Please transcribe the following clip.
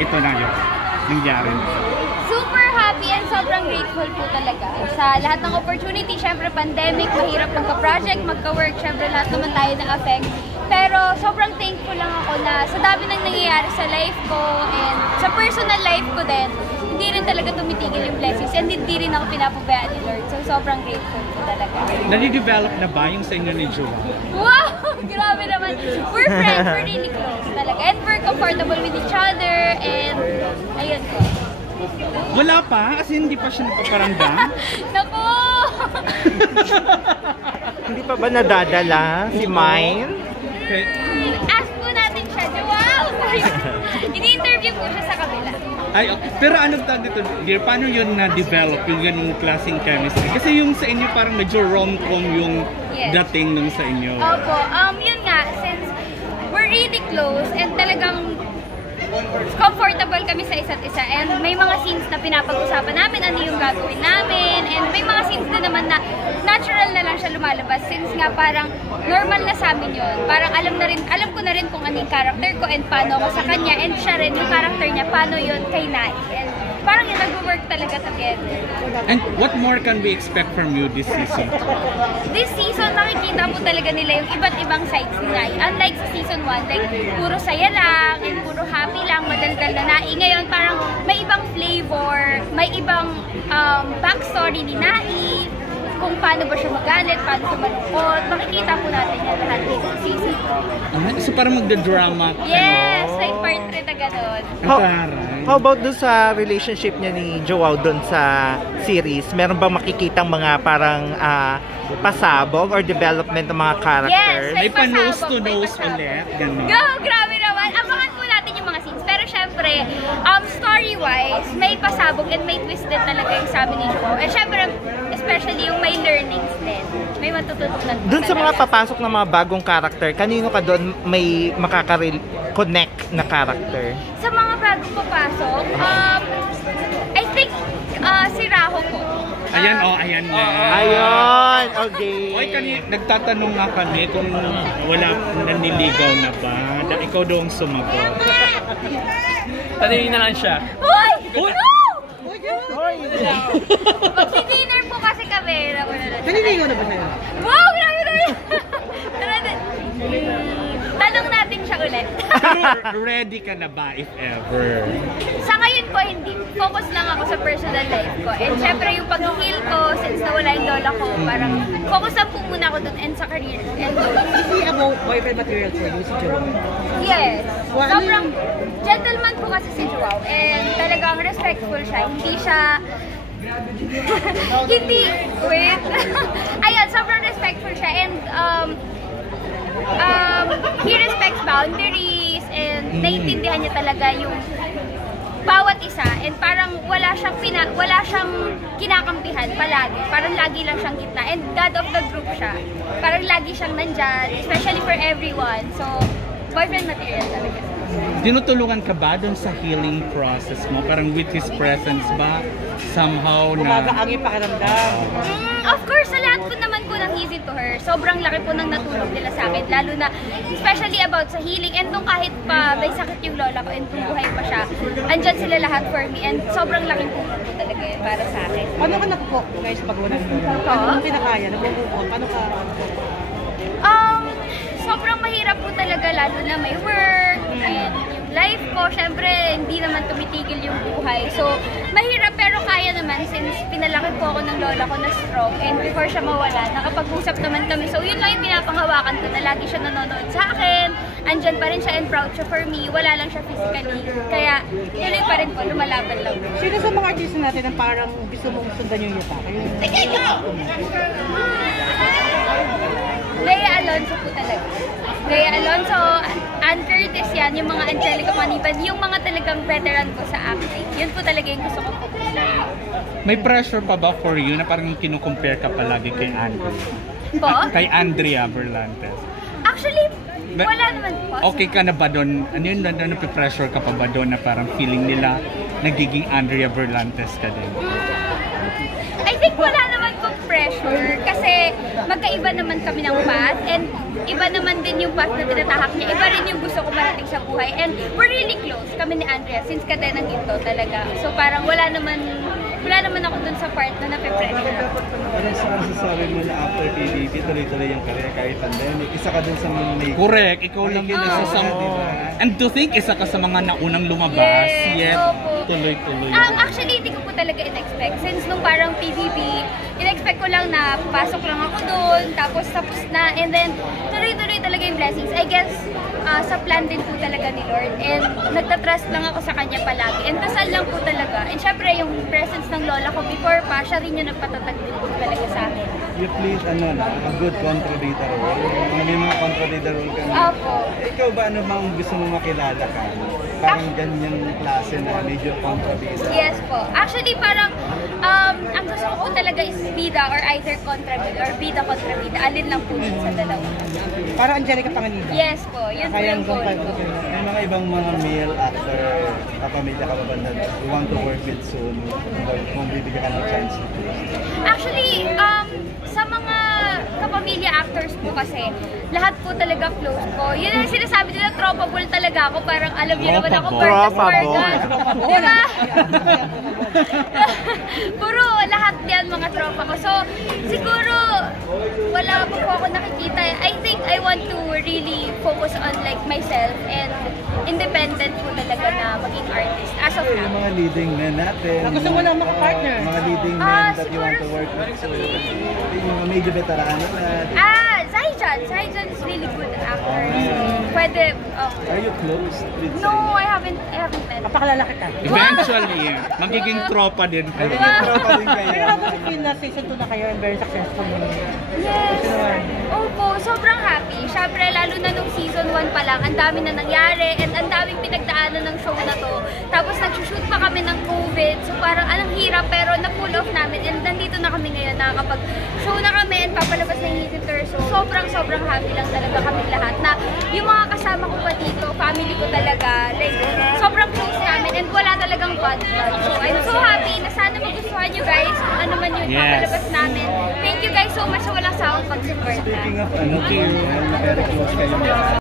ito na yun, nangyari. Super happy and sobrang grateful po talaga sa lahat ng opportunity. Syempre pandemic, mahirap magka-project, magka-work, syempre lahat naman tayo na-affect. Pero sobrang thankful lang ako na sa dami nang nangyayari sa life ko and sa personal life ko din, hindi rin talaga tumitigil yung blessings and hindi rin ako pinapabayaan ni Lord. So sobrang grateful ko talaga. Nadi-develop na ba yung sa inyo ni Joao? Wow! Grabe naman. We're friends, we're really close talaga. And we're comfortable with each other and ayun po. Wala pa? Kasi hindi pa siya napaparandam? Naku! Hindi pa ba nadadala si Mine? Okay. Ask po natin siya. Wow! Ini-interview po siya sa kabila. Ay, okay. Pero anong tawag dito, dear, paano yun na-develop yung ganung klaseng chemistry? Kasi yung sa inyo parang medyo rom-com yung dating nung sa inyo. Opo, yun nga, since we're really close and talagang comfortable kami sa isa't isa and may mga scenes na pinapag-usapan namin ano yung gagawin namin and may mga scenes na naman na natural na lang siya lumalabas since nga parang normal na sa amin yun. Parang alam ko na rin kung ano yung character ko and paano ako sa kanya and siya rin yung character niya, paano yun kay Nai. And parang yun, nag-work talaga together. And what more can we expect from you this season? This season, nakikita mo talaga nila yung iba't ibang sides ni Nai. Unlike sa season 1, like puro saya lang and puro happy lang, madaldal na Nai. Ngayon, parang may ibang flavor, may ibang backstory ni Nai, kung paano ba siya magalit, paano siya malungkot. Makikita po natin yan lahat this season. So parang magda-drama ka? Yes! Like part 3 na gano'n. How about dun sa relationship niya ni Joao dun sa series? Meron bang makikitang mga parang pasabog or development ng mga characters? Yes, may pa-nose to nose ulit? Ganun. Go! Grabe naman! Abangan po natin yung mga scenes. Pero syempre, story-wise, may pasabog and may twist din talaga yung sabi ni Joao. And syempre, especially yung may learnings din. May matututunan po Dun sa mga talaga. papasok na mga bagong character, kanino ka doon may makaka-connect na character? Sa mga bagong papasok, I think si Raho po. Ayan, ayan na. Ayun! Okay. Oy, nagtatanong nga kami kung wala naniligaw na ba. Ikaw daw ang sumagot. Tanungin na lang siya. Hoy! Uy! No! Hoy! Mag-dinner po kasi kami. Naniligaw na ba sa'yo? Wow! Grabe na yun! Tanong natin siya ulit. Pero ready ka na ba if ever? Sa ngayon po, hindi. Focus lang ako sa personal life ko. And syempre yung pag-heal ko, since nawala yung lola ko, parang focus lang po muna ako dun and sa career. And Is he about boyfriend material for you, si Joao? yes, sobrang gentleman po kasi si Joao. And talagang respectful siya. Hindi siya... wait. Ayun, sobrang respectful siya. And he respects boundaries and naiintindihan niya talaga yung bawat isa and parang wala siyang kinakampihan palagi. Parang lagi lang siyang gitna and God of the group siya. Parang lagi siyang nandyan, especially for everyone. So, boyfriend material talaga. Tinutulungan ka ba dun sa healing process mo? Parang with his presence ba? Somehow na... Umagaang yung pakiramdam. Of course, sa lahat po naman po ng Easy to Her, sobrang laki po ng natulong nila sa akin. Lalo na, especially about sa healing. And nung kahit pa may sakit yung lola ko and kung buhay pa siya, andyan sila lahat for me. And sobrang laking tulong po talaga yun para sa akin. Paano ka nag-cook, guys, pag walang lola? Paano mo pinakaya? Nag-cook? Paano ka? Sobrang mahirap po talaga, lalo na may work and yung life ko, syempre hindi naman tumitigil yung buhay. So, mahirap pero kaya naman since pinalaki po ako ng lola ko na strong and before siya mawala, nakapag-usap naman kami. So, yun lang yung pinapanghawakan ko na lagi siya nanonood sa akin. Andyan pa rin siya and proud siya for me. Wala lang siya physically. Kaya, tuloy pa rin po, lumalaban lang. Sino sa mga artista natin ang parang gusto mong sundan yung yuta? Lea Alonso po talaga. Lea Alonso, Ann Curtis yan, yung mga Angelica Maniban, yung mga talagang veteran ko sa acting. Yun po talaga yung gusto ko po. May pressure pa ba for you na parang kinukompare ka palagi kay Andrea? Po? Kay Andrea Berlantes? Actually, wala naman po. Okay ka na ba doon? Ano yun, napipressure ka pa ba doon na parang feeling nila nagiging Andrea Berlantes ka din? I think wala naman pong pressure kasi magkaiba naman kami ng path, and iba naman din yung path na tinatahak niya. Iba rin yung gusto ko marating sa buhay. And we're really close, kami ni Andrea, since kadena ginto talaga. So parang wala naman ako dun sa part na nape-pressure ako. Anong sa masasabi mo na after PBB, tuloy-tuloy yung career kahit pandemic? Isa ka dun sa mga may... Correct, ikaw lang din isa sa... And to think, isa ka sa mga naunang lumabas. Yes, opo. Tuloy-tuloy. Actually, hindi ko po talaga in-expect. Since nung parang PBB, in-expect ko lang na pasok lang ako doon, tapos na, and then tuloy-tuloy talaga yung blessings. I guess, sa plan din po talaga ni Lord, and nagtatrust lang ako sa Kanya palagi, and dasal lang po talaga. And syempre, yung presence ng lola ko before pa, siya rin yung nagpatatag din po talaga sa akin. You played a good contradictor role. May mga contradictor role ka na. Opo. Ikaw ba ano bang gusto mo makilala ka? Parang ganyang klase na medyo contradictor. Yes po. Actually, parang ang gusto ko po talaga is bida or either kontrabida or bida kontrabida. Alin lang po yun sa dalawa. Para Angelica Panganiban. Yes po. Yun po yung goal ko. May mga ibang mga male actor, kapamilya ka ba ba na you want to work with soon? Kung bibigyan ka ng chance. Actually, sa mga kapamilya actors po kasi, lahat po talaga close ko. Yun ang sinasabi nila, tropable talaga ako. Parang alam niyo naman ako, Tropable. Diba? Puro lahat yan mga tropa ko. So, siguro, wala pa po ako nakikita. I think I want to really focus on like myself and independent po talaga na maging artist as of Yung now. mga leading men natin. Gusto mo lang maka-partner? Mga leading men that you want to work with. So, yung mga medyo veterano na. Zaijan is really good actor. So, pwede, Are you close with no, I haven't met. Papakalala kita. Eventually, magiging tropa din kayo. Tropa din kayo. Pero how does it feel na season 2 na kayo and very successful? Yes! Opo, sobrang happy. Siyempre, lalo na nung season 1 pa lang, ang dami na nangyari and ang daming pinagdaanan ng show na to. Tapos nag-shoot pa kami ng COVID, so parang anong hirap pero na-pull off namin and nandito na kami ngayon, nakakapag-show na kami and papalabas na yung editor. So sobrang happy lang talaga kami lahat na yung mga kasama ko pa dito, family ko talaga, like sobrang close namin and wala talagang bad blood. So I'm so happy na sana magustuhan nyo guys kung ano man yung papalabas namin. Thank you guys so much sa walang sawang pag-support. Speaking of ano, very close kayo.